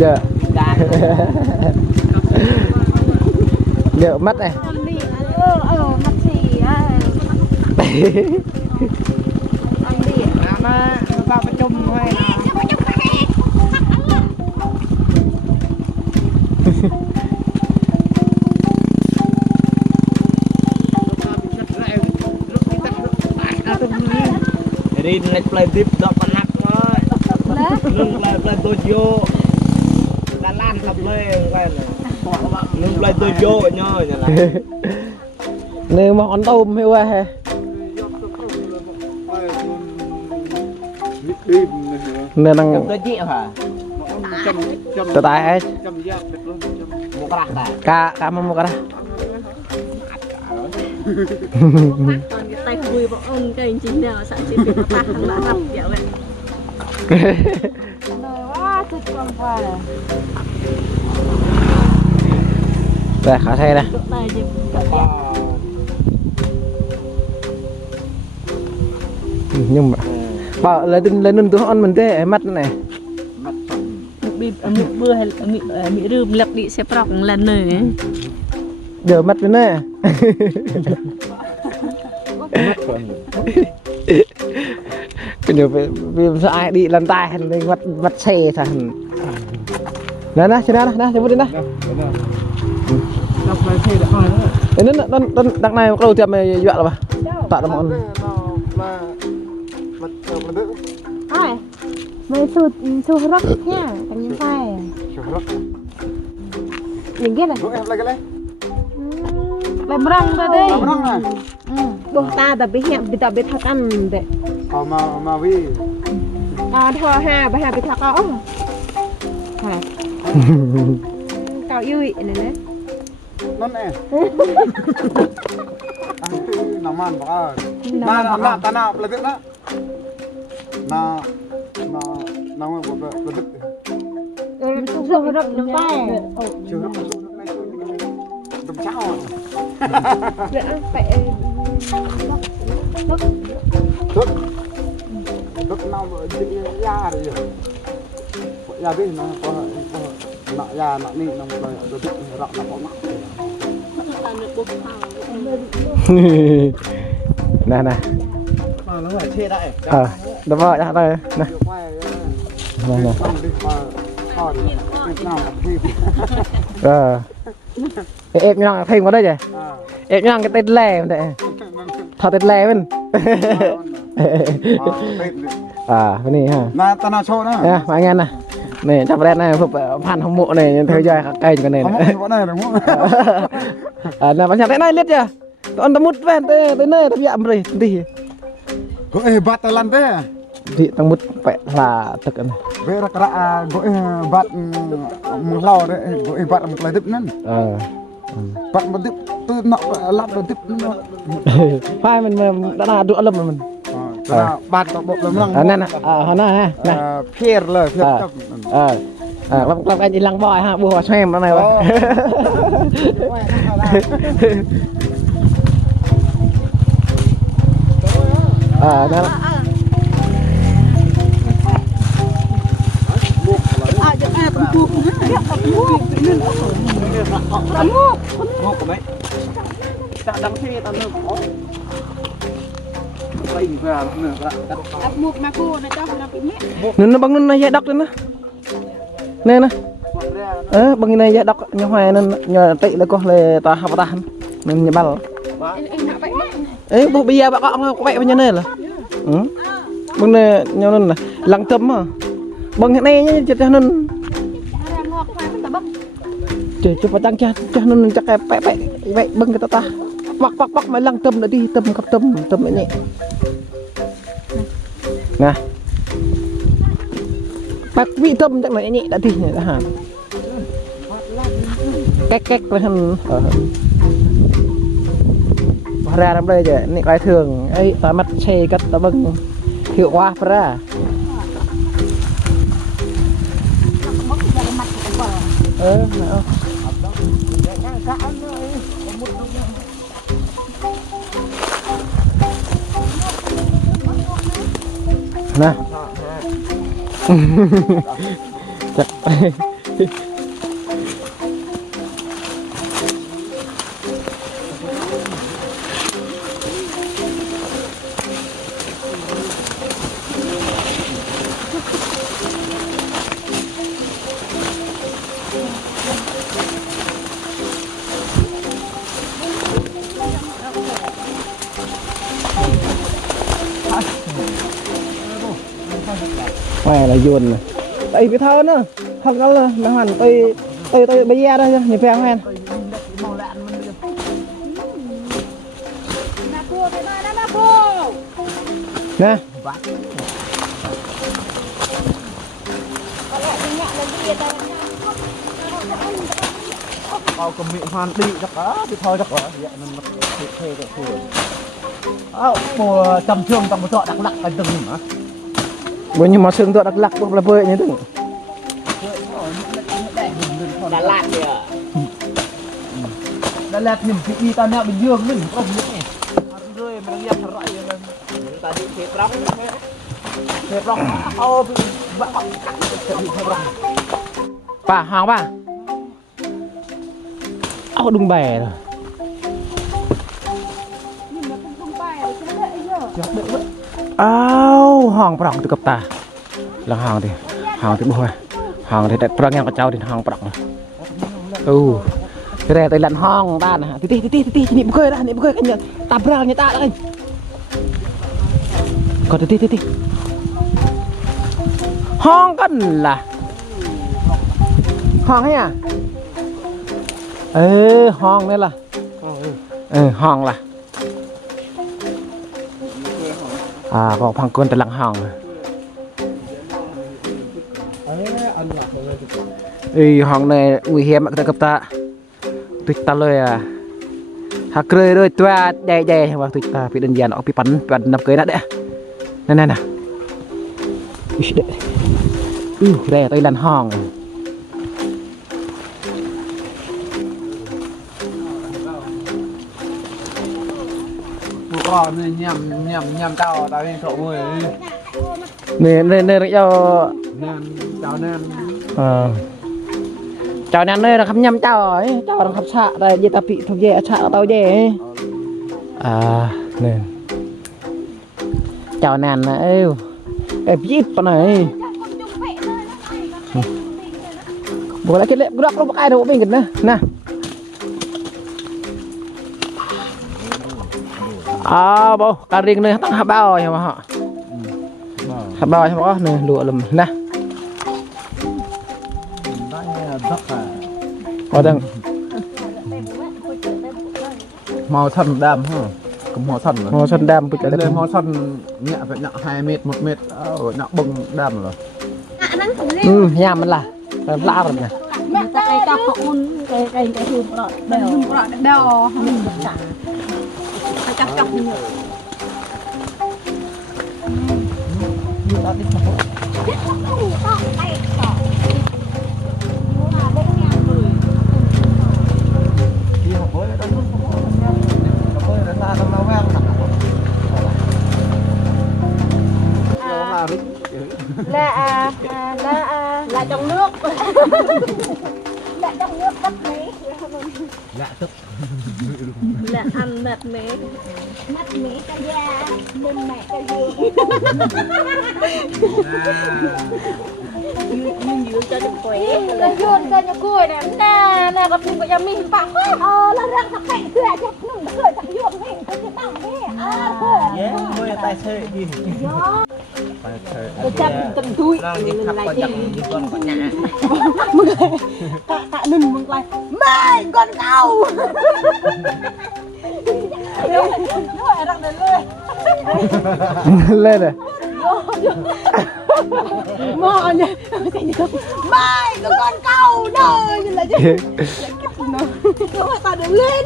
Dạ. Dạ mắt này. Mắt gì á. Nó vào cái chung thôi. Đi lên play tiếp đó còn nặng thôi. Lưng play tôi vô. Đã lan tập lên quen rồi. Lưng play tôi vô nhớ nhà lại. Nếu mà ăn tôm hay qua ha. Nên đang Tôi chịu hả? tự tại ấy. Một cái này. Cả một cái Còn cái tay vui bọn ông cái anh chính nào sẵn chỉ việc ta thằng đã rập dạo vậy. Quá thích con khoa này. Đây khá thay đây. Này thì Nhưng mà bảo lên lên tôi ăn mình thế mắt này. bị mưa hay bị rơm lặp đi xe prọc lần này. Giờ mắt bên này. Cái điều vì sợ ai đi lần tai hành lên mắt xe thằng. Nè nè, trên đó nè, trên bút đi nè. Đọc bài xe đã hỏi nữa. Đến đằng này có đầu tiệm này dọa rồi bà. Tạ ra món. Ai? Mày sụt rắc nha, cái như vậy. Mình biết này. Em lại cái này. Làm răng ra đây. Làm răng à? Bông ta tapi hiệp bị thắc ăn đấy. Mà vì. Thua ha, bà bị thắc ó. Hả? Cào vui này đấy. Nó nè. Nằm ăn bảo. Na ta na là biết đó. Na một bữa bữa Sụt rắc nó tay. chiều nó này đâm cháo. Để phải Lúc nào mà đi ra rồi. Ra biết nó có nọ ra nọ đi nó rồi rồi thích rọ nó có mắt. Nè nè. Mà nó phải chê đây. Đúng rồi, đây nè. Nè nè. Em nhang thêm vào đây vậy. Em nhang cái tên lè vậy. Thật tên lè bên. Cái này ha. Na ta na show đó. Nè, mọi anh nè. Này, chắp đen này phục fan hâm mộ này theo dõi cây cái này. Hâm này đúng không? Nè, bạn chặt cái này liếc chưa? Còn tao mút ven tới nơi tao dạm rồi đi. Gue bat lan teh. Thì tao mút phải là thực này. Gue rakra gue bat menglau deh. Gue bat menglau dip nan. Bat dip tu nak lap dip nan. Phai mình đã là đũa lâm mình. Bat tok bok lemang. Nè nè, nè nè. Phierเลยphier chậm. Làm anh lăng bòi ha, bùa cho em này vậy. Nè. Đăng xe ta nước có. Bay về nữa đặt mục mà cô này cho nó bị nhẹ. Nó bằng này dây đọc lên nè nè bằng này dây đọc nhỏ hoài nên nhờ tị là có lệ ta học ta nên nhà bal ấy bây giờ bạn có vậy bao nhiêu này là bằng này nhau nên là lăng tâm à bằng cái này nhá cho nên trời cho phải tăng cho nên chắc cái vậy bằng cái ta bắt mấy lăng tâm nữa đi tâm cặp tâm nữa nhẹ nè bác vị tâm chắc là nhẹ đã thì đã hẳn cách với hắn ra làm đây vậy này cái thường ấy ta mắt xe cắt ta bưng hiệu quả ra nè Mày là dồn này. Tại vì thao nữa. Thật đó là nó hẳn tôi bây giờ đây nhỉ phèo hen. Nè. Bao cầm miệng hoàn đi chắc đó thì thôi chắc đó vậy nên nó thuê được thôi. Mùa trầm thương trong một trọ đặc lặc cái từng hả? Bởi nhưng mà xương tôi đặt lạc bốc là bơi như thế. Đà Lạt kìa. Đà Lạt mình thì đi tao nẹo Bình Dương mình không biết này. Rồi mình đang thật rọi rồi. Ta đi phê rong. Phê rong. Ô bị bạc cắt phê rong. Bà hàng bà. Áo đung bè rồi. Áo hàng bọc từ cặp ta. Là hàng thì bôi. Hàng thì đặt prang yang kacau thì hàng bọc. Cái này tay lặn hong ta nè. Tí nhị bơi ra, nhị bơi cái nhận tabrak như ta đấy. Còn tí. Hong cần là hong hay à? Hong đây là. Hong là. Còn phăng côn tay lặn hong. Hong này nguy hiểm ạ các ta. Tuyệt ta lời à. Hả cười rồi toa đè mà tuyệt ta bị đơn giản ở bị bắn nắp cưới đã đấy. Nè. Đây tay lăn hòn. Một con nhầm tao đi thổ người Nè cho chào nên chào nè nơi là khắp nhầm chào ấy, chào đang khắp xạ đây vậy ta bị thuộc về xạ tao về nè chào nè biết con này bố lại cái lẹp gấp nó ai đâu mình nữa nè bố cà riêng nơi tăng 2 bao rồi mà họ 2 bao cho nó nè lụa lùm nè có đang màu thân đam hả? Có màu thân đam bự lên màu thân nhẹ phải nhẹ 2 mét 1 mét nhẹ bưng đam rồi. Nhà mình là lạ rồi nè. Cái cặp ôn cái hương bọt đeo mình được trả cái cặp nhiều là trong nước là trong nước đất mế là ăn mệt mế ca da nên mẹ ca dương nhưng dương cho được khỏe ca dương cho nó cười nè nè có phim của nhà mình bạn là răng thật mạnh cười chắc nung cười thật dương mình cái bằng thế Mới tay xe gì. tôi chăm tâm thui Mình lại gì con có nhà. Tạ nừng mừng lại mày con cau nó đang đến lên rồi mò nhỉ mày con cau đời như là chứ nó phải tao đứng lên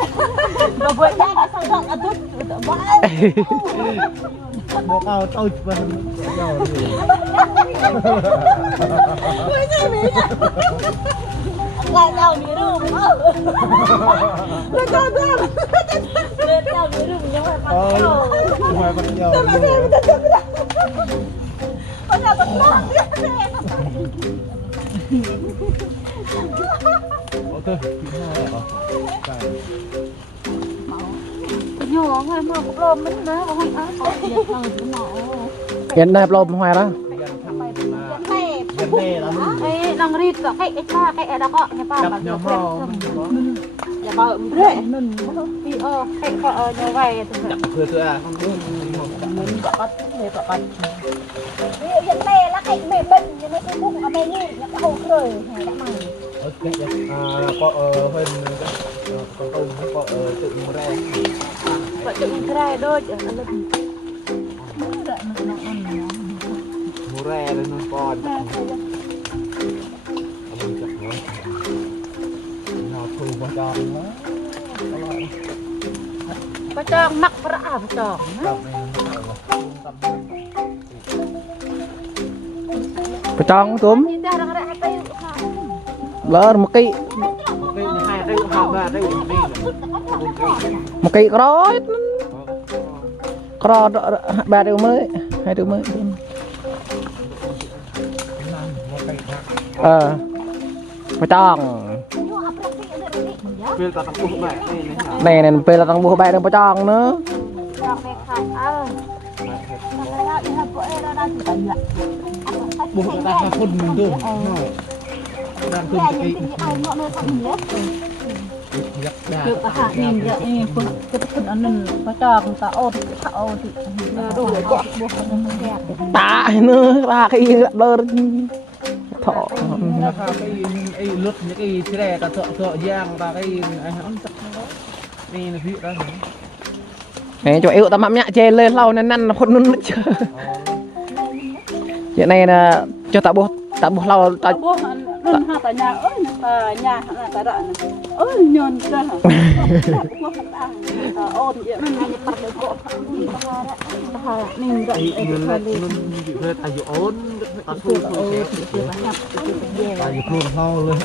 nó vừa ra cái sau đó ăn tốt bãi Bộ cao tôi vẫn cái gì vậy lại đau miếng rùm lên cao miếng rùm nhưng mà ngoài bắt nhau con nhà con lót nhỏ người mà cũng lom mình đó không phải hiện nay lom hoài đó cái đang rít cái cha cái đó có cái ba mà nhiềuอย่าบ่เรื่อยพี่ให้ก็อยู่ไว้คือตัวมันก็เลยก็ไปยังแม่ละไอ้แม่เบิ้ลยังไม่ใช่พวกแม่นี่ยังเอาเลยให้ได้มั้ยcó hơn con tôm có tự mua ra vậy tự ra đôi chứ mua ra lên con có cho mắc ra cho cái tròn túm lớn một cây có ba điều mới 2 điều mới cái tròn này này về là tăng bùa bẹ đừng có tròn nữa bùa ta phun mình luôn đang phun cái được à nhìn vậy nhìn phun cái phun anh mình có tròn ta ôn thì đủ để bọc bùa không đẹp tạ nữa là cái bơ thọ cái lướt những cái xe cả thợ giang và cái ai hãng chắc đây là vị đó này cho yêu ta mắm nhạ chê lên lau nên năn hôn nun chưa chuyện này là cho tạ bố lau tạ bố lần hai tại nhà nhà tại đợi nhon ra ôn vậy mình hay bắt được cọ mình vậyเลยอายุอ่อนตัดทุนอายุครูเขาเลย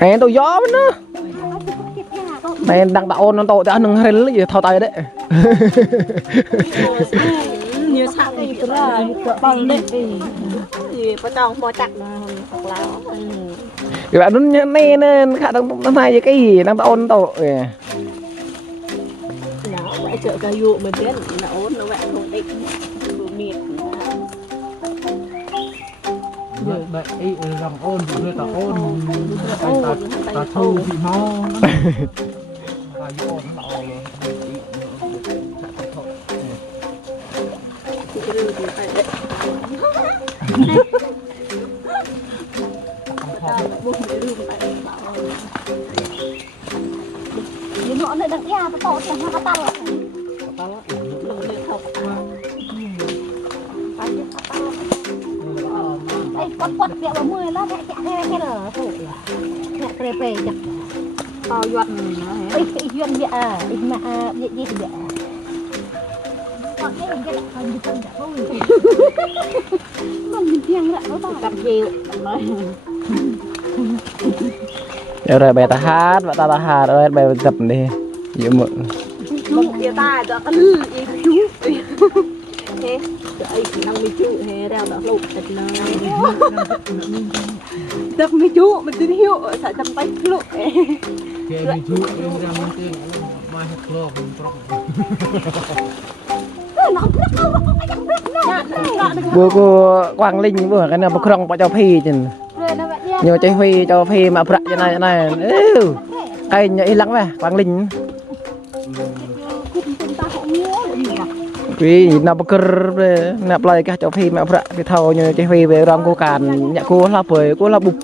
này tôi gió nữa này đang tạo ôn nó tội đã nâng lên lấy gì thao tay đấy nhiều sao thì là bằng đấy thì có tròn bò chặt hoặc là thì bạn đúng này nên khả năng này cái gì đang tạo ôn tội nó vậy chợ cà dụ mình biết là ôn nó vậy không định đủ miệt vậy rằng ôn rồi ta ôn ta thu thì mau ayu ôn lọ những nọ này đằng kia nó to thành hai ta rồi quật vẹo vào mười lá vẹo chạy theo cái lở phụ vẹo pre pre chặt to dọn ấy cái duyên vẹo ít mà gì gì vẹo còn cái cái phần gì phần vẹo vui mình thiêng lại nó cầm dịu rồi bè ta hát và ta hát rồi bè tập đi dễ mượn một tia ta cho cái lư gì chú thế ấy năng mi chú hè đeo đỏ lục thật là tập mi chú mình tin hiệu sợ tập tay lục cái mi chú em ra mang tên mai hết lô cũng bữa cô Quang Linh bữa cái nào bữa không bỏ cho phi chừng nhiều chơi phi cho phi mà phật như này cây nhảy lắm về Quang Linh vì nạp cơ nạp lại cái cho phi mà phật cái thầu như chơi phi về ram cô càn nhẹ cô là bưởi cô là bụp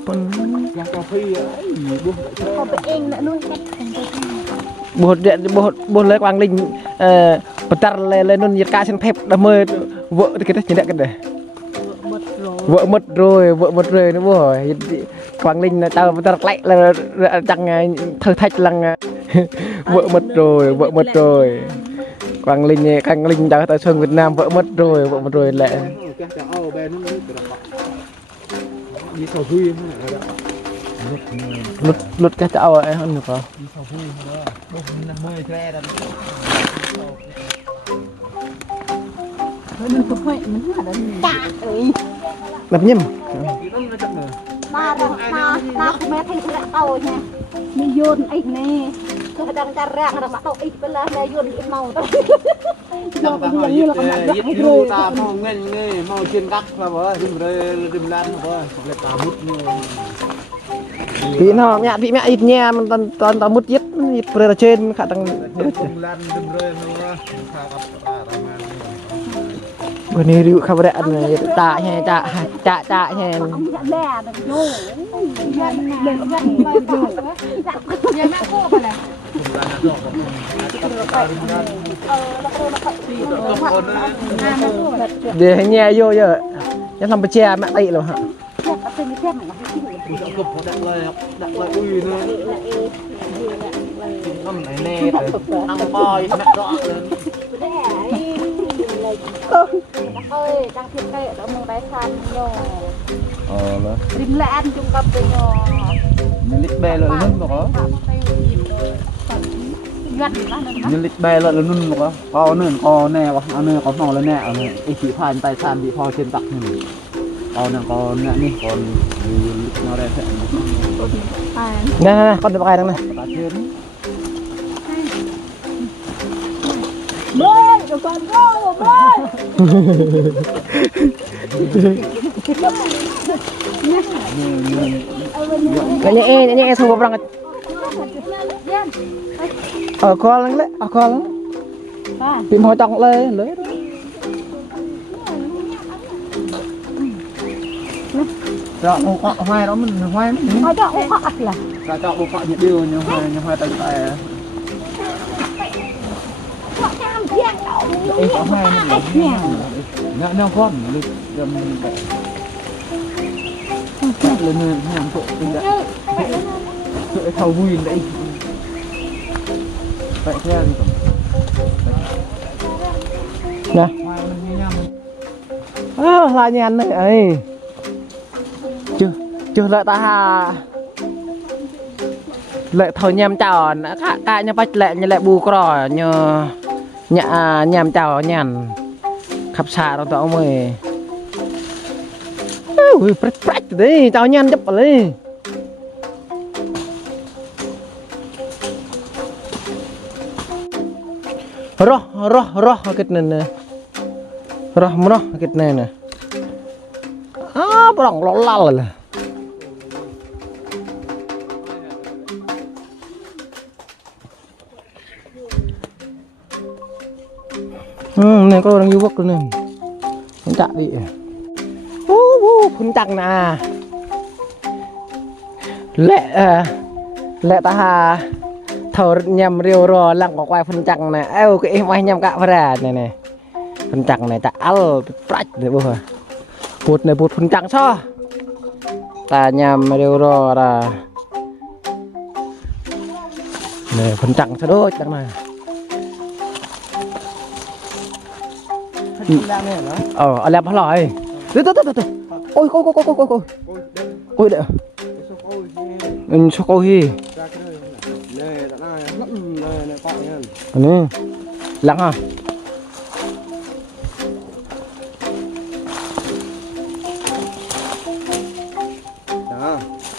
bột lấy Quang Linh bật tar lên luôn nhiệt ca trên phép đam mê vợ cái đó chỉ đẹp cái này vợ mất rồi nữa rồi Quang Linh là tao bật tar lại là chẳng thơ thách lăng vợ mất rồi Quang Linh chào tại xuân Việt Nam vợ mất rồi lệ lút cái cháu ấy hơn được không? mình không phải mình là đập nhầm ta mẹ thấy rạ tàu nha mi yun ấy nè tôi đang ra rạ là bắt đầu ít bên là này yun ít màu thôi nó cũng như là cái ít nhiều ta mau nghe mau trên gác là vợ đừng lan vợ lại ta mút Bị nó bị mẹ ít nha mình toàn mút giết ít bờ trên khả năng lan đừng rơi nó bữa nay rượu khá bđẹp này tạ nha tạ nha không nhận lẻ được vô nhà mẹ cô bà này để nhà vô giờ nó làm bê che mẹ tị rồi hả đặt lại ui nữa năm này nè năm coi mẹ rõ lên ơi đang thiệt kệ đó mong đáy san nhô đó rim lại ăn chung cặp với nhô nhưng lít bè là nun mà có nhưng lít bè là nun mà có nè có nè có màu là nè này ý chỉ phàn tài sản bị phò trên tặc này còn nè đi còn lít nó đây sẽ nè con được bài đằng này ta trên bơi được con go bơi nhẹ xong vào răng ở con lắm đấy ở con lắm tìm hồi trọng lên lấy đó hoa đó mình hoa ở đó cũng khó là ta chọn bộ phận những điều như hoa tay tay có hoa mình nó con được lên nhằm phụ tình đã tụi thầu vui đấy vậy theo gì nè là nhàn đấy ấy chưa lại ta hà lại thầu nhầm chào cả nhà bách lệ như lại bù cỏ như nhà nhầm chào nhàn khắp xa đâu tao mới ui prách đấy chào nhàn chấp vào đi roh cái này nè roh cái này nè bỏng ló lal là này có đang yêu quốc này không chạm bị phun chặt nè lệ ta hà thầu nhầm riêu rò lặng có quay phun chặt nè cái em quay nhầm cả ra này phun chặt này ta al prách để bơ bột này bột phun chặt sao ta nhầm riêu rò là này phun chặt sao đôi chặt này làm hết rồi từ ôi đợi số coi hi này lặng à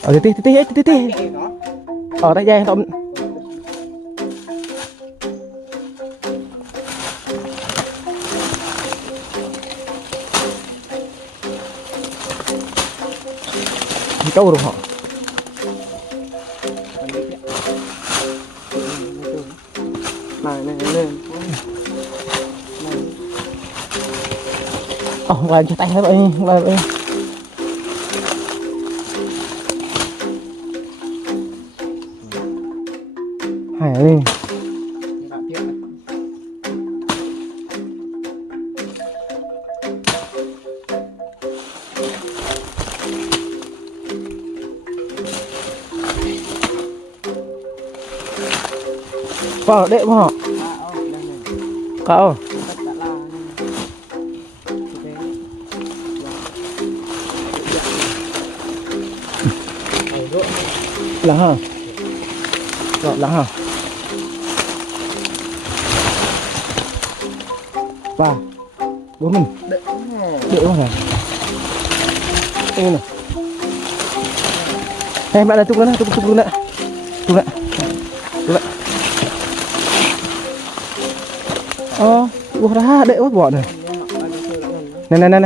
tí ở đây dây tôm câu rồi họ này lên làm cho tay hết vậy vậy hải đi vào đệ của họ cậu lắng hả rồi lắng hả ba bố mình đệ không hả đây này Em lại là tung nữa, tung luôn ạ. Tung ạ. Tung ạ. Ủa ra đợi quá bỏ này. Nè. Nằm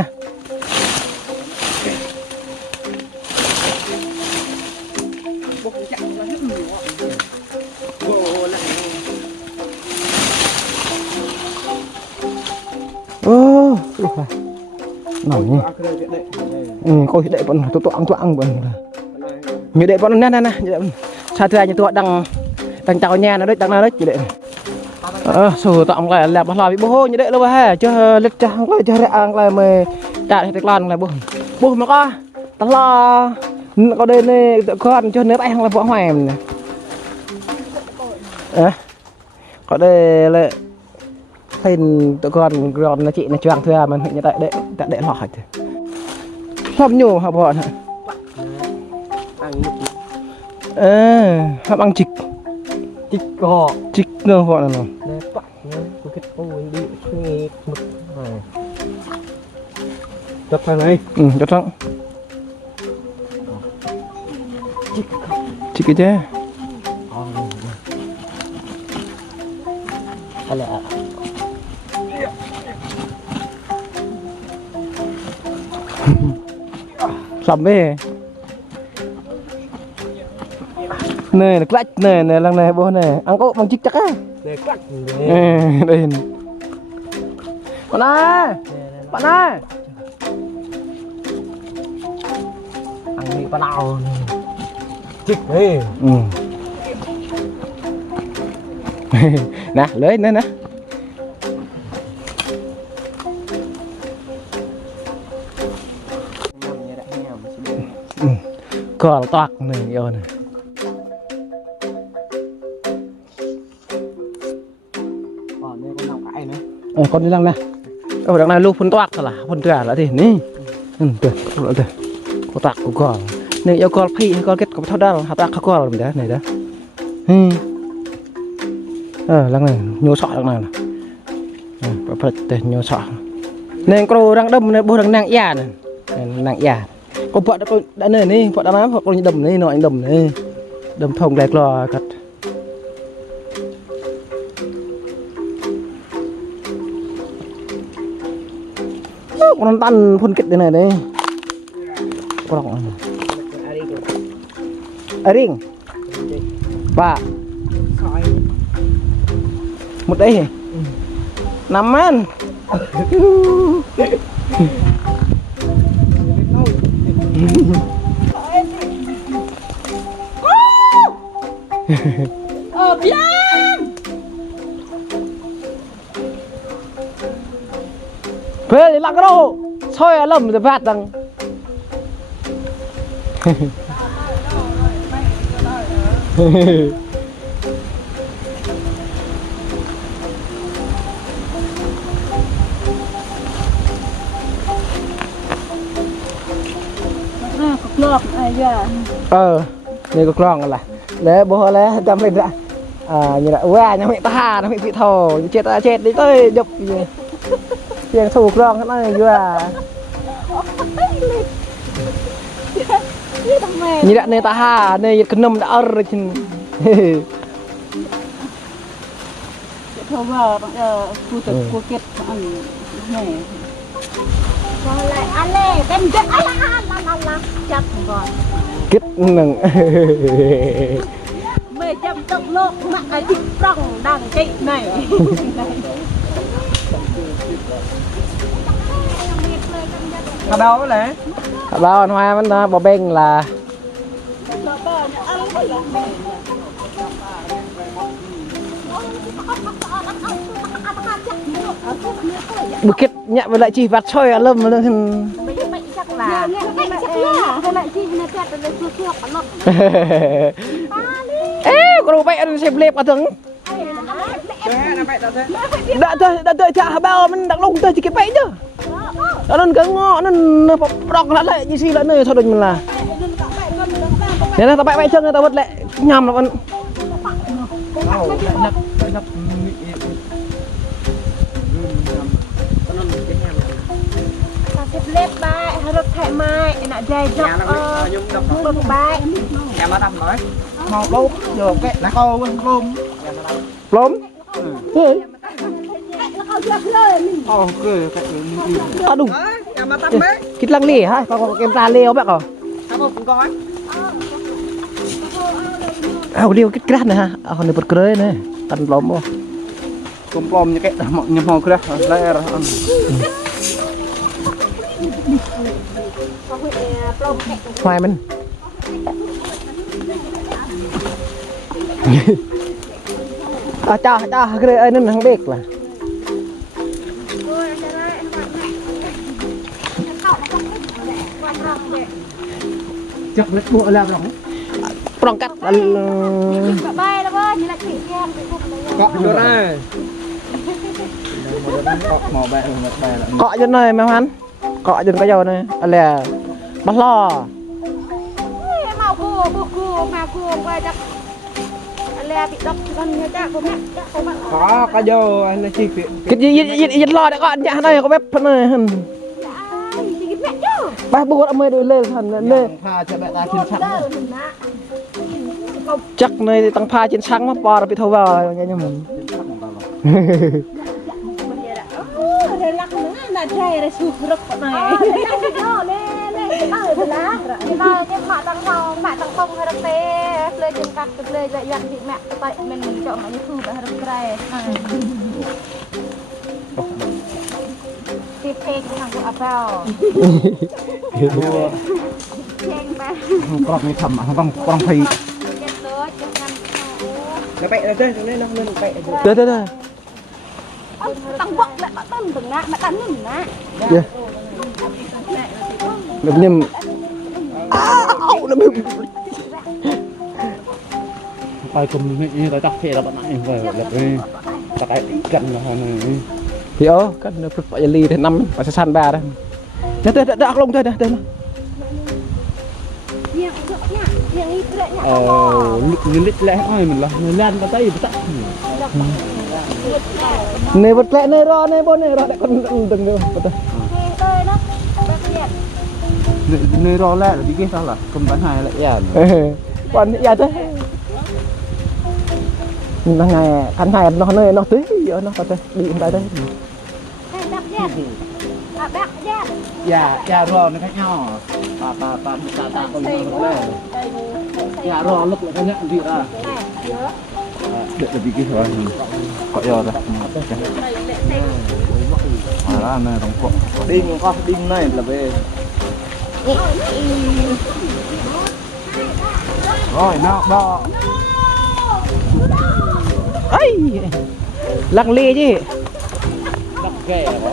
nhỉ. Coi đệ bọn toang bọn. Như đệ bọn nè. Sao thế như tôi đang chào nhà nó đấy, đang đấy như đệ. Sổ tạm lại là bắt bị bố như đệ đâu ha, cho lịch trang lại cho ăn lại mày chạy thì lan là bố mà có tao lo có đây này tụi con cho nước ăn là võ hoài này. Có đây là hình tụi con gòn là chị là choàng thưa mình hiện tại đệ hỏi làm nhổ học bọn học ăn chích cỏ chích nơ họ là nào Chặt thằng này. Chặt thằng chích cái chứ sầm bê này là clutch này lần này bố này ăn có bằng chích chắc á Để cắt. đây bạn ơi Ăn đi bắt đầu. Chích đi. Nè lưới nè còn toạc này yêu này con đi lăng nè ở đằng này lúc phân toạc là phân tỏa là thì ní tuyệt có toạc của con này yêu con phi con kết có thao đao hạt toạc con rồi này đó lăng này nhô sọ đằng này nè phải để nhô sọ nên cô đang đâm này bố đang nặng già này nặng già có vợ đã này ní vợ đã nói vợ con đầm này nọ anh đầm này đầm thòng lẹt lò cắt con tan phân kết thế này đấy con Aring ba một đây nằm ăn phê thì lắc cái đâu soi lầm rồi phát rằng đây có con là để bố lẽ chăm lên ra như là qua nhà mẹ ta nó bị thò chết đi tới đập gì tiền sụp con cái này vừa như đã này ta ha này cái nấm đã rồi chứ thôi vào phụ tử của kết ăn này còn lại ăn này đem chết ăn chặt rồi kết nằng mẹ chăm tóc lột mặc cái thịt rong đằng chị này Ở đâu đấy? Ở bao anh Hoa vẫn bỏ bên là bực kết nhẹ với lại chỉ vặt soi ở lâm nó chắc là hay lại chi nó chặt ở đây chưa ê con đồ bay ăn xem lẹp à thằng đã đợi chả bao mình đặt lông tới thì cái bẫy chứ nó nên cái ngõ nó đọc lại như xí lại nơi thôi đừng mình là thế là tao bậy chân tao bật lại nhầm là con lép bài rớt chạy mai nãy dây dọc bưng bãi nhà mà đâm nói màu đốt giờ cái lá câu lôm lốm ơi đúng nhà mà đâm đấy kít lăng lì hả có kem ta leo bác à sao một coi liêu kít kít này ha này bật cười này tần lốm không cùng bom như cái như màu kia lại hoài mình cha cái đây nó không biết là chắc lấy bộ làm rồi prong cắt bay là bơ như là chỉ em cọ vô ra màu bẹ là cọ chân này mèo hắn cọ chân cái dầu này là bắt lo màu cua mà cua quay chắc là bị đập con người ta có mẹ có vô anh là chi chuyện cái gì lo để con nhà này có bếp phân này hẳn ba bố đã mới đôi lên hẳn lên pha cho mẹ ta trên sẵn chắc này tăng pha trên sáng mà bò là bị thâu vào nghe như mình đây lắc nữa là trai là sụp rực này lên nhưng mà tăng phong hay đặc tê lên trên cắt lên dạy dặn thì mẹ tại mình chọn mà như thu đã đặc trai tiếp theo thằng của Apple con như thầm con phi nó bẹ rồi đây nó bẹ đây tăng vọng lại bắt tân từng nát mà đánh từng nát được nhưng nó bị tay cùng như tay tắc phê là bạn này về là cái tắc cái cân là này thì cắt nó phải ly thì năm phải san ba đây đã lông thôi đây như lít lẽ thôi mình là người lan có tay bắt này bật lẹ này ro này bố này ro để con đừng nữa nơi ro lẽ là đi kia sao là không bán hai lại à còn dạ thế nó ngày khán ngày nó tí giờ nó có thể đi tại đây dạ ro nó khác nhau ta con nó lẽ dạ ro lúc lại cái nhận gì ra được là đi kia rồi có giờ rồi đó này đồng phục đinh này là về rồi nào đó ấy lăng lê chứ đập ghẻ đó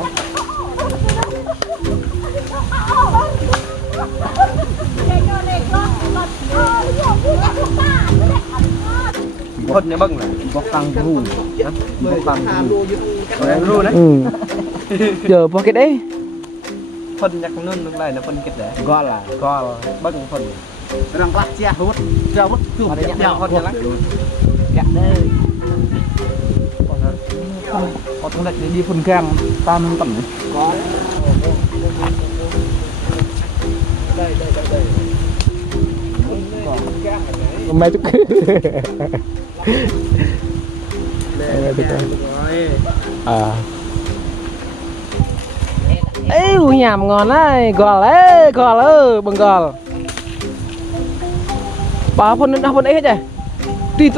con nhà băng này bóc tăng ru bóc tăng ru đấy giờ vào cái đấy phân nhạc nôn lúc này là phân kết đấy gọi là băng phân răng lắc che hút treo mất chụp ở đây nhạc phân nhạc lắc dạ đây có thằng này đi phân cam tam tầm có đây mấy chút ê nhảm ngon đấy gò bằng gò bà phân ấy hết rồi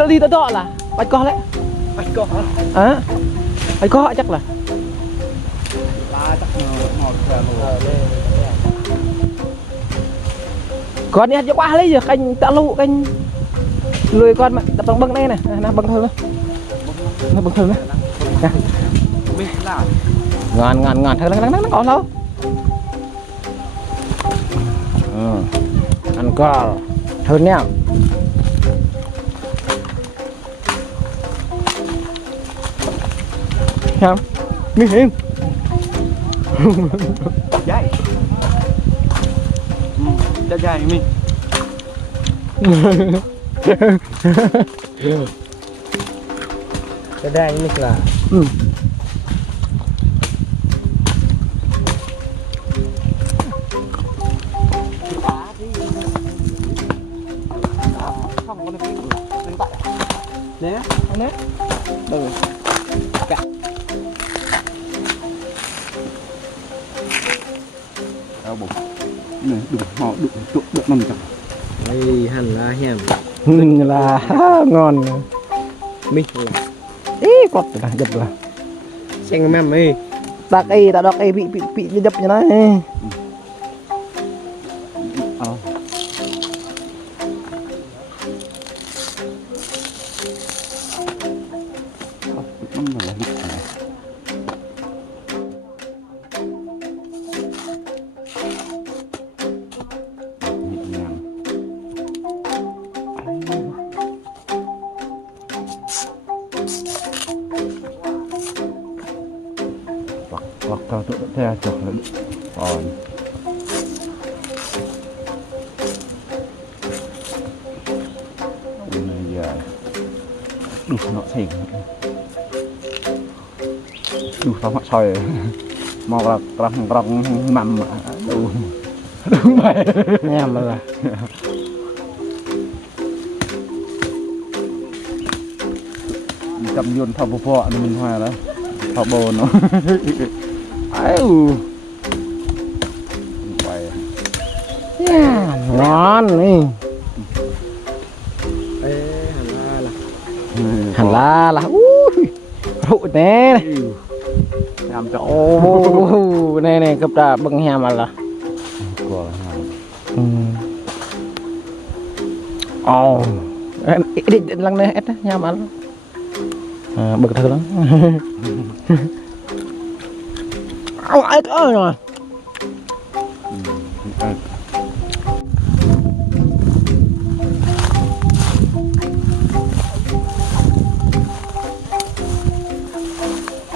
đi tới đó là bạch co đấy bạch co hả bạch co chắc là con đi hạt cho qua lấy giờ canh tạ lụ canh lười con mà tập bằng đây này nó bằng hơn nó bằng hơn đấy ngon thôi nó còn đâu ăn cò hơn nha không nguy hiểm dai dai mình cái đây như là không có được đứng tại nè nè Ừ. đau bụng này đụng họ đụng nằm chặt đây hẳn là hẻm Mình là ngon. mình là Ý quật là dập là. xem em ơi Ta đọc ấy bị dập như này. không là vịt này nhẹ nhàng hoặc tao tự theo chọc là rồi bây giờ đủ nó thành đủ sao họ soi mau là răng mầm đủ đúng vậy Nha mà là. cầm yuan thọ bộ phọ nó mình hòa đó thọ bồ nó ấy vậy Ngon đi. ê hẳn là Hẳn là ui. Rụi nè. làm cho Ô này cấp ra bằng hàm mà là. của Ồ. Đi lăng này hết nha mà. À bực thật lắm. Ai ơi rồi.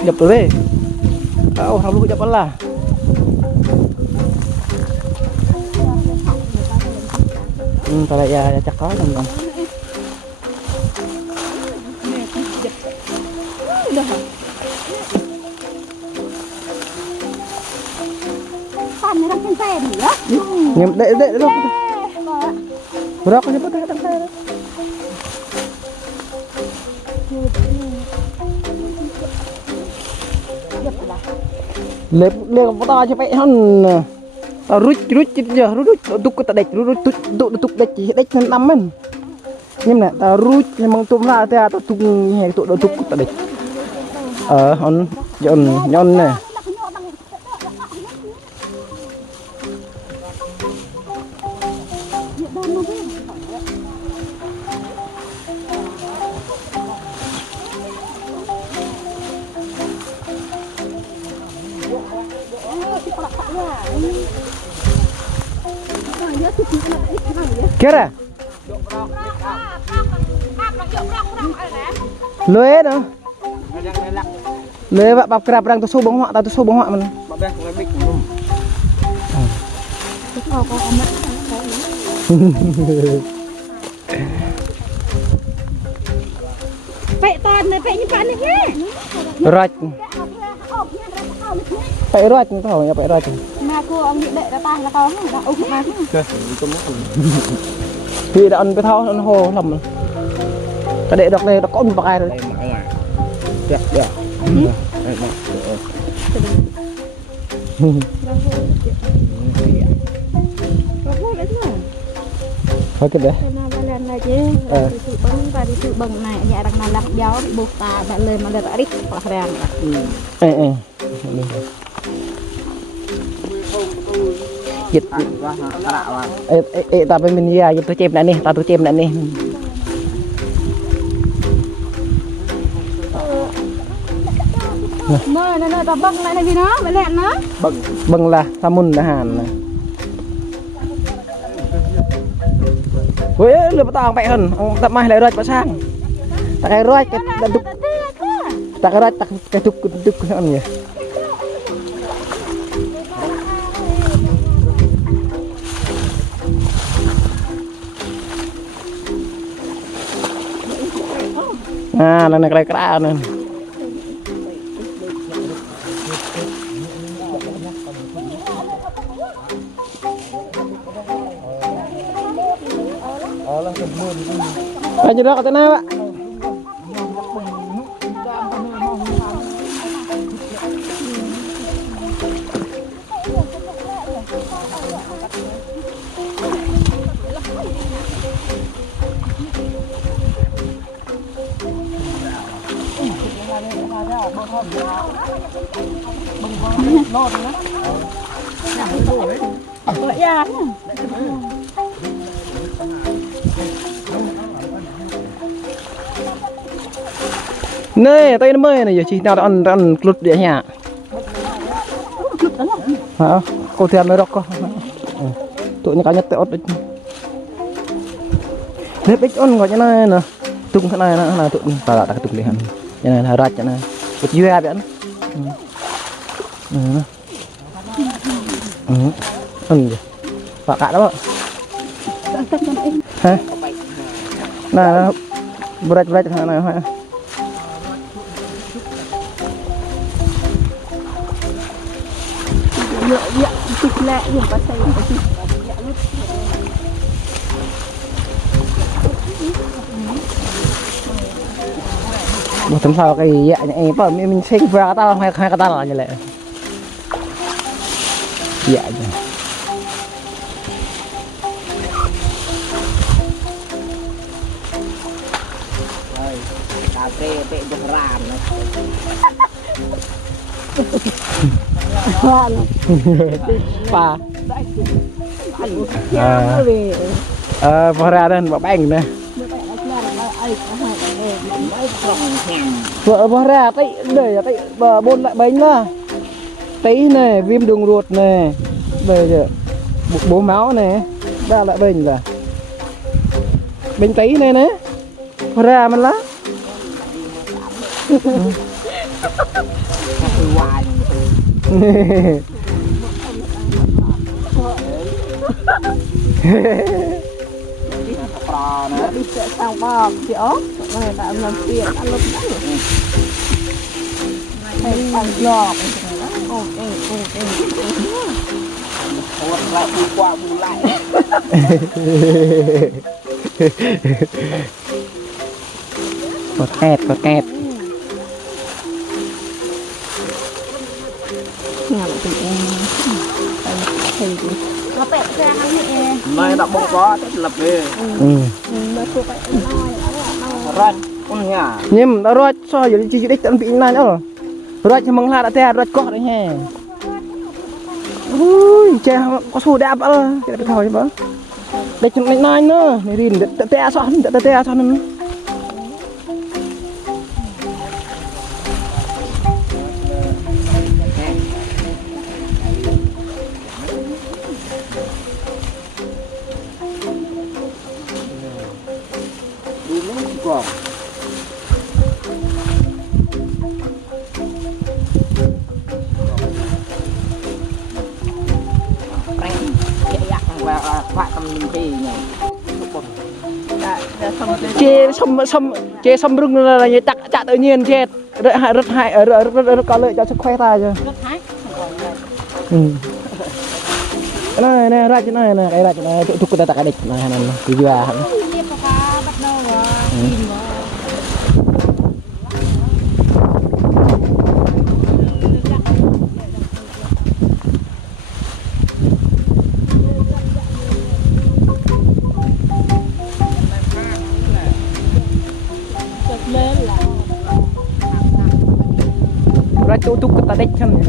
Dập rồi đi. Đâu thằng lu dập lah. Pada ya chắc có không không. Pan nó đang xe nữa. Ngem để đâu. Berapa ni patah datang saya. Lep patah aja pak hon. Rút giờ rút tụt cái đạch rút tụt đạch năm mình. Nhưng nè ta rút nhưng mà tụm ra ta tụt hè tụt cái đạch. Hon nhon nè. Kira? Lưới đó. Lưới bạc kerap đang tu su bông họa mình. Vậy toàn này vậy như bạn này nhé. Rồi. Phải rồi chúng ta hỏi phải rồi. Mà cô ông điện đệ đã tan là con đã ốm mà. Thì đã ăn cái thao nó hồ lầm. Cái đệ đọc này nó có một bài rồi. Dạ. Thôi cái đấy. Là chứ. Sự bưng và đi sự bưng này nhà đang làm gió bị buộc ta đã lên mà được đã đi hoặc là Dịch ta bên mình ra dịch tôi chém lại nè, ta tôi chém lại nè. Nơi này ta bưng lại là gì nó, phải lẹn nó. Bưng là ta mun là hàn này. Ôi lừa tao vậy hơn, ông tập mai lại rồi bà sang. Ta cái rồi cái đục. Ta cái rồi ta cái đục cái ăn nhỉ. À là này cái này. Là Ayo dah kata nak. Nè, tay nó mới này giờ chỉ tao ăn lụt địa nhà. Hả? Cô thiệt mới đọc con. Tụi nó cá nhất tụi ớt. Nếp ít ôn gọi cho này nè. Tung thế này là tụi ta đã tung đi hẳn. Cái này là rạch cái này. Một dưa vậy đó. Gì? Phạt cả đó. Hả? Nè, rạch thằng này hả? Một tấm sao cái dạ em bảo mình xem vào tao hai cái tao là như vậy dạ cà phê tệ được làm pa ra đây bỏ bánh nè vợ bỏ ra tay để tay bôn lại bánh là tí này viêm đường ruột này đây giờ bố máu này ra lại bệnh là bệnh tí này nè bỏ ra mình lá đi sẽ sao bom chị ốp này là làm tiền ăn lúc đó này ăn lò ok lại đi qua bù lại có kẹt nó bẹt ra hắn nè này đã bông có lập về rồi con nhà nhưng đã rồi so với chỉ đích tận bị này nữa rồi cho mong là đã theo rồi có đấy hè ui chơi có số đẹp ơ cái này thôi bớt đây chúng mình nói nữa này đi tè son nữa còn chê xâm rừng là như chặt tự nhiên chê rất hại rất có lợi cho sức khỏe ta chứ này ra chỗ này này ra chỗ này thuộc ta cả địch này này cứ vừa hẳn ra chỗ thuộc ta địch chân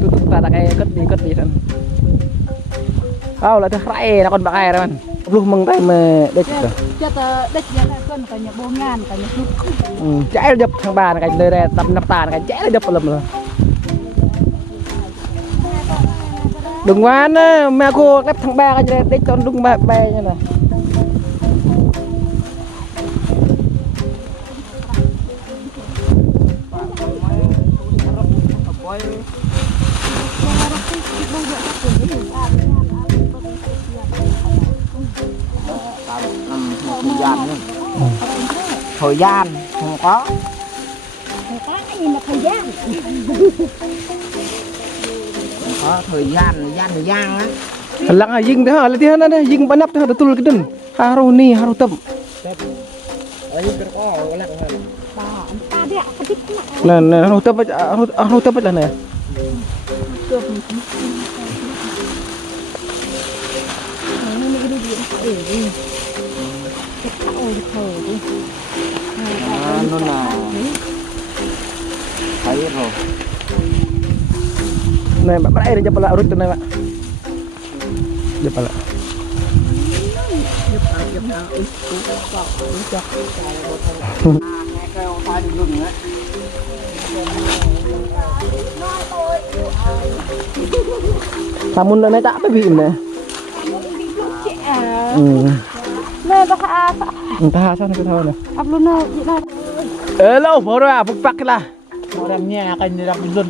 thuộc ta cái cất đi chân là thứ hai là con bạc ai đó anh luôn mừng tay mà địch rồi địch nhà là cân cả nhà 4.000 cả nhà lúc chạy đập thằng bà này cái nơi này tập nắp tàn cái chạy đập lầm rồi đừng ngoan á mẹ cô đập thằng ba cái địch con đúng bè như này thời gian không có nhưng mà thời gian có thời gian á lặng à dinh thế hả là thế nó dinh bắn nắp thế hả tôi cái đừng haru ni haru tâm ấy cái có lẽ là Bà, ta đi ạ, cái thích mà. Nè nè nó tập là nè. Cướp. Nó đi điện để đi. Cái thảo thở đi. Nó là thấy rồi. Nè bạn đây để cho pala urut này bạn. Cho pala. Samun na tak apa bim ne. Nè bác à. Entah asal nak tahu ne. Áp luôn nè, chị này. Hello, baru ah bukpak lah. Orang nya akan nyerang dulun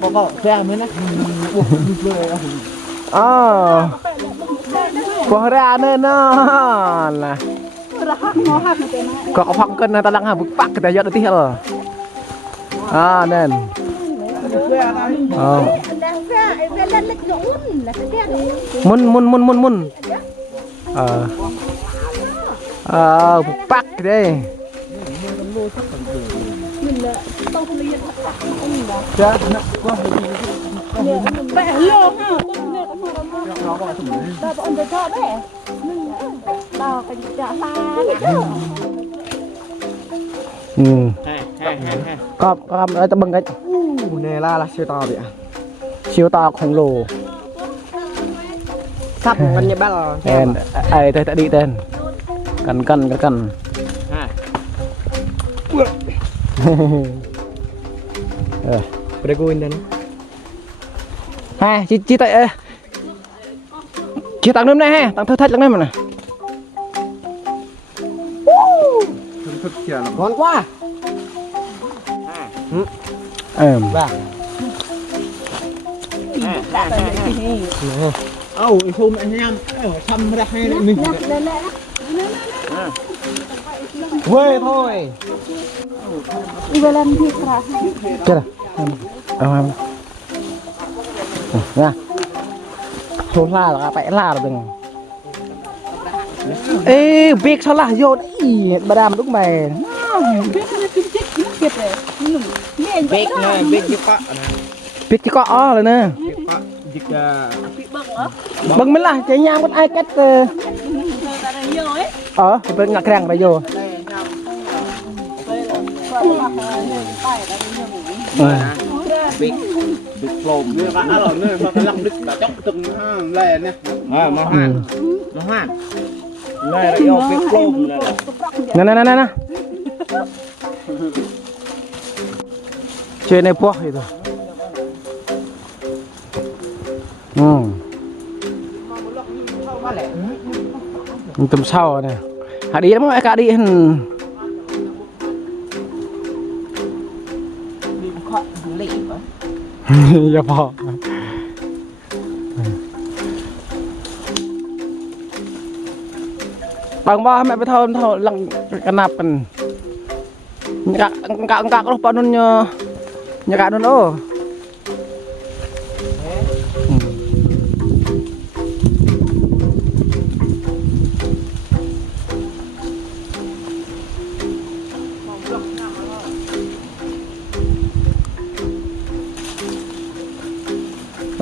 pokok saya mana. Ah. Pohra ne lah. Rahak mau hak nanti nak. Kok phangkeun na talang ha bukpak kita yot ti hel. Ah nen. Oh. Đang ra, về lên lịch nhũn là cái đen. Mun. Bukpak đây. Mình là tao không liên thật thật ông đó. Cha nak có Bẻ lô ha, tôi nghe có mà ta bọn tôi cho bẻ. Tao phải trả xa. Có ta bưng cái nè là siêu to vậy. siêu to khổng lồ. Sắp con như bao. Tên ai đây ta đi tên. Cần. Berguin dan. Ha, chi tại chia tăng năm nay ha, tăng thơ thách lần này mà nè. Thức kia là ngon quá. Ba. Âu, xôm anh em, xăm ra hay mình. Quê thôi. Về lên thì ra. Chưa rồi. Em. Nha. Số la là phải la rồi đừng. Ê, việc sao la vô đấy, bà đàm lúc mày. Bek nè, bek gì có. Việc chỉ có ó rồi nè. Dịch Bưng mới là chạy nhang con ai cách bên ngạc ràng bây giờ. bek lồm nữa bạn lồm nữa mà cái lông đứt đã chóc từng lè nè. Mà hoang. Này là yêu bek lồm này. Nè. Chơi này buộc vậy thôi. Tầm sau này. Hả đi lắm cả đi. Dạ bỏ. Bang ba mẹ phải thâu lăng cái nạp cần. Enggak kalau panunnya nyekak nun oh.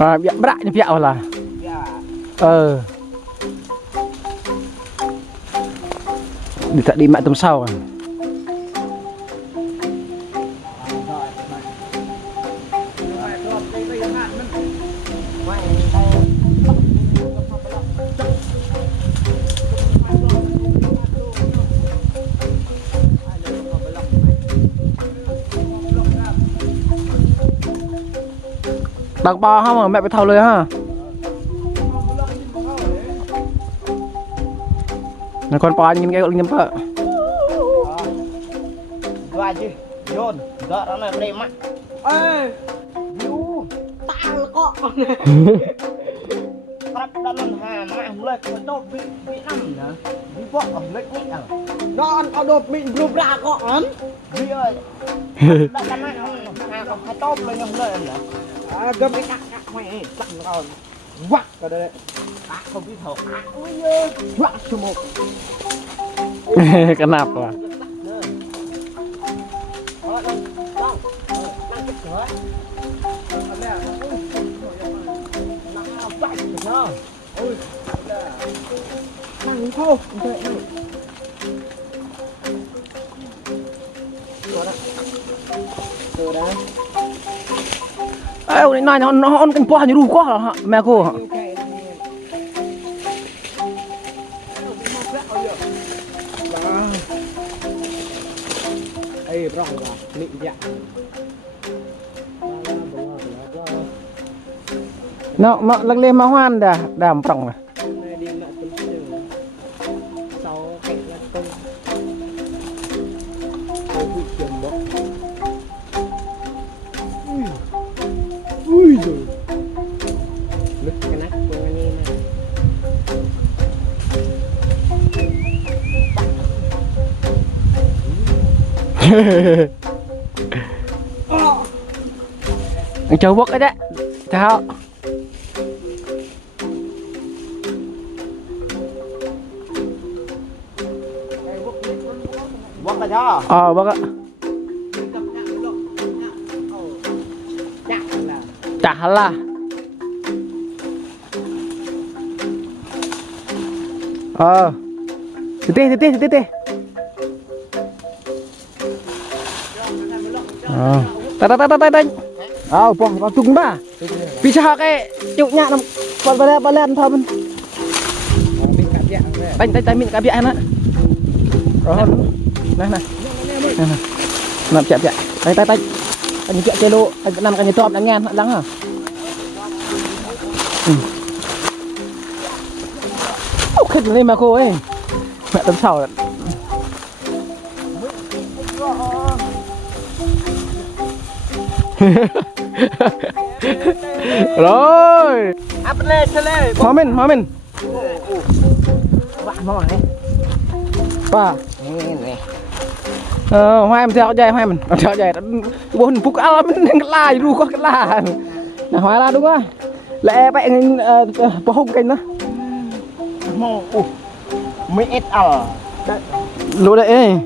Biak berak ni biak lah. Đi tak di mak tầm sau kan. Bang ba ha mà mẹ phải thâuเลยha. Nó con pa nhìn cái nhâm pa. Qua chứ. Yon, gỡ nó này đây mắt. Ê. Yu, ta là có. Bắt đâm hà mẹ lệch nó đột bị nằm nè. Bị vợ lệch nhỉ à. Nó ăn đột bị rụp ra có ăn. Vì ơi. Đâm mẹ hà còn phải tốt lên nhầm lên nè. Gâm cái cắt mày chặt rồi. Quắc vào đây. Không biết thở. Ôi ơi. Quắc cho một. Kenapa? Ê, này nó ăn canh qua như ru quá hả mẹ cô hả? Ê, rong là nị dạ. Nó lắc lên mà hoan đà đàm trọng à. Đi nọ cũng chừng 6 cạnh là công. Tôi bị trường bốc. Ui giời. Lực cái nát của anh em này. Anh cháu bốc cái đấy. Chào. Bốc là cho. Bốc ạ. Chả là. Tê. Tay. Pong con tung ba. Bisa kayak cuknya nam balen thôi. Tay mình cả bịa nó. Rồi. Này. Nằm chẹp. Tay. Anh chẹp chơi lô, anh nằm cái như tôm anh nghe lắng hả? Khích lên mà cô ấy. Mẹ tấm sầu. Rồi. Áp lên, xe lên. Hóa mình. Bạn mỏi này. Ba. Nè. Hoa em theo dây hoa mình. Theo dây bốn phút áo mình la ru có cái la. Là hóa la đúng không? Lẹ vậy bỏ hông canh đó. Mồ. Mấy ít ở. Lúa đấy.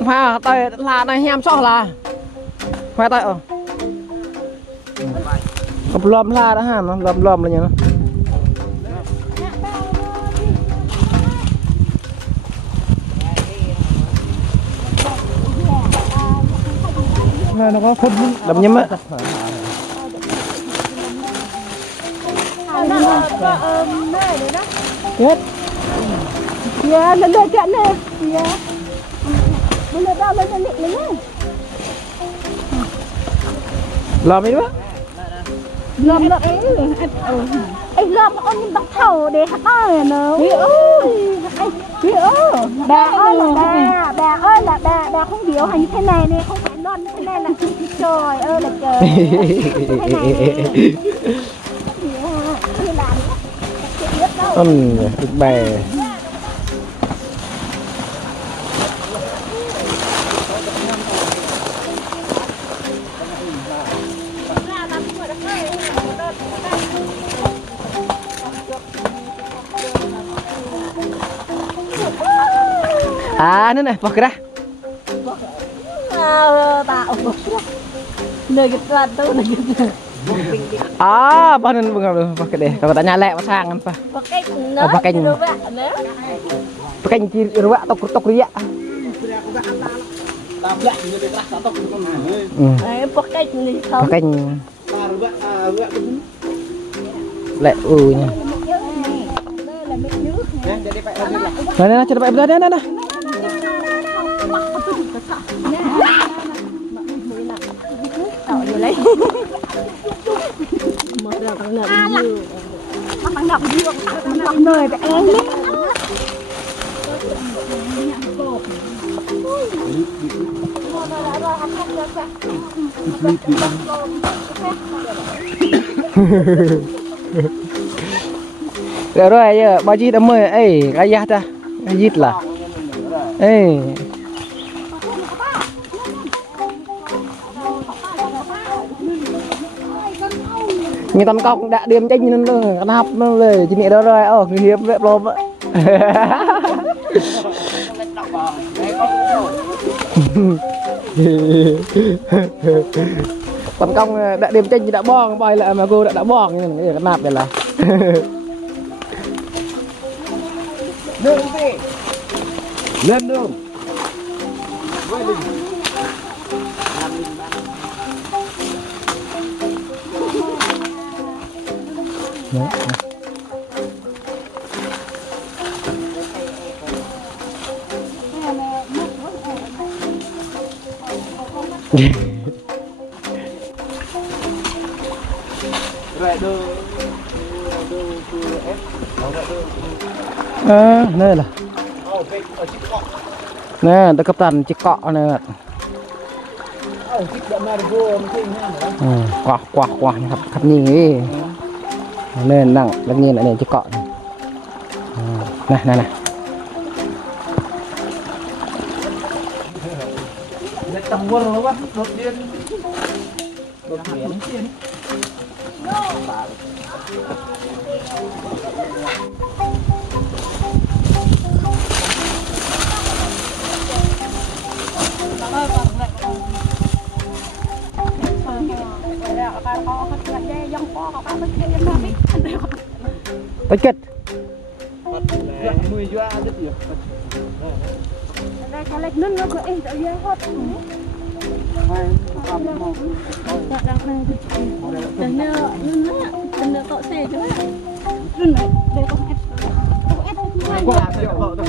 Hoa tay là này hem cho là. Hoa tay lom la đó ha, nó lom là như nó. Nó có phun đậm nhâm á. Chết. Dạ, lên đây cạn nè. Dạ. Lên đâu lên lên. Lom đi đó. Lom đó ấy. Ê lom con nhìn bọc thầu để hạt ơi nó. Bà ơi là bà không biểu hành như thế này nè, không phải non như thế này là trời ơi là trời. Thế này nè. Được bè. Nữa này, bỏ cái ra. Nơi cái toàn tôi là Bao nên pakai deh. Kalau tanya lek pasangan pa. Pakai ciri ruak tok ria. Tabrak như thế ra tóc con này. Pakai ni không. Pakai Ruak lek nha. Đây là nước nước nè. Jadi Pak Nah, coba dah. Lấy một giờ thằng nợ nhiều thằng nợ nhiều thằng nơi tại em đấy rồi giờ bao nhiêu đâm mười ấy cái gì ta cái gì là ấy Như tao cọc đã điểm tranh nên nó hấp nóเลยchỉ nghĩ đó rồi người hiệp vẹp lôm á tao cọc đã điểm tranh đã bong bay lại mà cô đã bong như này nạp vậy là Đường đi. Lên đường. Nơi là nè tôi cấp tần chiếc cọ này quạtครับครับนี่เล่นนั่งแล้วนี่แหละเนี่ยจะเกาะนี่นะ Tầm quân nó bắt đột nhiên. Đột nhiên. Tới kết. Mười doa rất nhiều. Đây cái lệch nứt nó cứ in tự nhiên hết. Đừng nơ cọ xe chứ. Đừng này, đây không ép. Không ép không Qua rồi cậu thôi.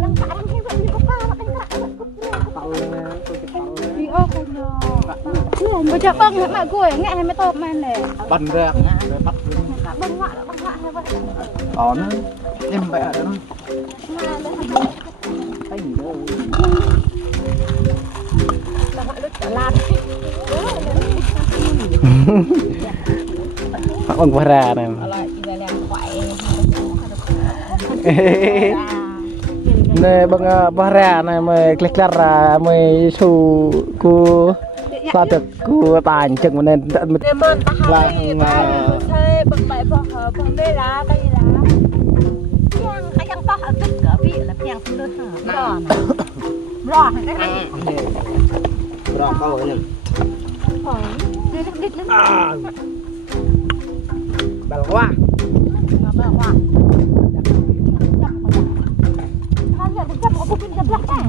Đang cả đang hay vậy thì có pha mà anh cả. Tao nè, tôi cái tao nè. Đi ô không rồi. Bây giờ bưng mà cùi nghe hay mới tôm men này. Bắn ra nhá, rồi bắt Bưng ngọt hay vậy. nó em bẹ nó. Cái gì đâu. Là họ đứt cả lan. Họ bằng qua ra này. Lại chỉ là làm khỏe. Nè bằng qua ra này mày click ra mày su cu sao được cu tài chừng mà nên tận Là thuê bậc bảy bậc bê lá cây lá. Cái yang to ở tất cả vị là phèn không được hả? Ròn này đấy. Ròn câu này. Đi lên. Bèo quá. Bèo quá. Nó nhận được chấp của bụng chấp lắc này.